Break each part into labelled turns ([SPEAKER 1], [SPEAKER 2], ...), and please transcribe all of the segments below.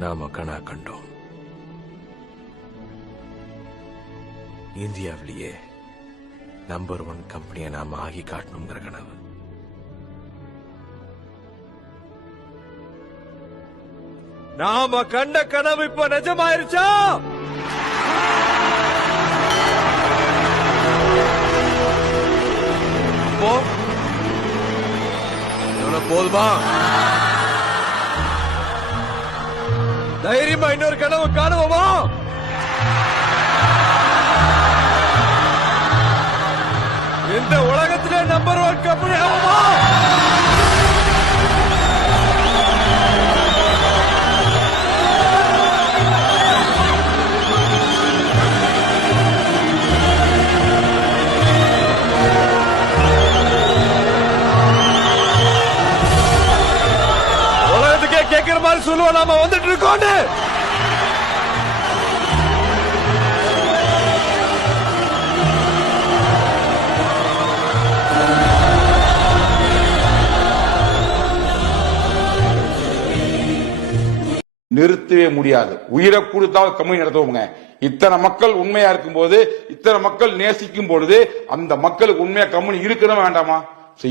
[SPEAKER 1] நாம கணா கண்டோம். இந்தியாவிலேயே நம்பர் ஒன் கம்பெனியை நாம ஆகி காட்டணுங்கிற கனவு. நாம கண்ட கனவு இப்ப நிஜமாயிருச்சா? போ. போதுமா? இன்னொரு கனவு காணுவோமா? இந்த உலகத்திலே நம்பர் ஒன் கம்பெனி ஆகுமா உலகத்துக்கே கேட்கிற மாதிரி சொல்லுவோம். நாம வந்துட்டு இருக்கோன்னு
[SPEAKER 2] நிறுத்தவே முடியாது. உயிரை கொடுத்தாவது கம்யூனி நடத்துவோங்க இத்தனை மக்கள் உண்மையா இருக்கும்போது இத்தனை மக்கள் நேசிக்கும் பொழுது அந்த மக்களுக்கு உண்மையா கம்யூனி இருக்கணும் வேண்டாமா?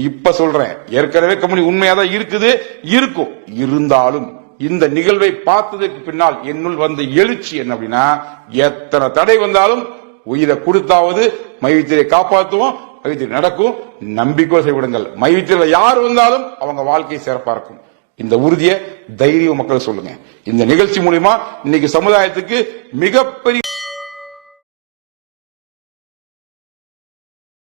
[SPEAKER 2] இப்ப சொல்றேன். ஏற்கனவே கம்யூனி உண்மையா தான் இருக்குது இருக்கும். இருந்தாலும் இந்த நிகழ்வை பார்த்ததுக்கு பின்னால் என்னுள் வந்த எழுச்சி என்ன அப்படின்னா எத்தனை தடை வந்தாலும் உயிரை கொடுத்தாவது மைத்திரை காப்பாற்றுவோம் மைத்திரி நடக்கும். நம்பிக்கை செய்விடுங்கள் மைத்திரில யார் வந்தாலும் அவங்க வாழ்க்கை சிறப்பா இருக்கும். இந்த உறுதியை தைரிய மக்கள் சொல்லுங்க. இந்த நிகழ்ச்சி மூலியமா இன்னைக்கு சமுதாயத்துக்கு மிகப்பெரிய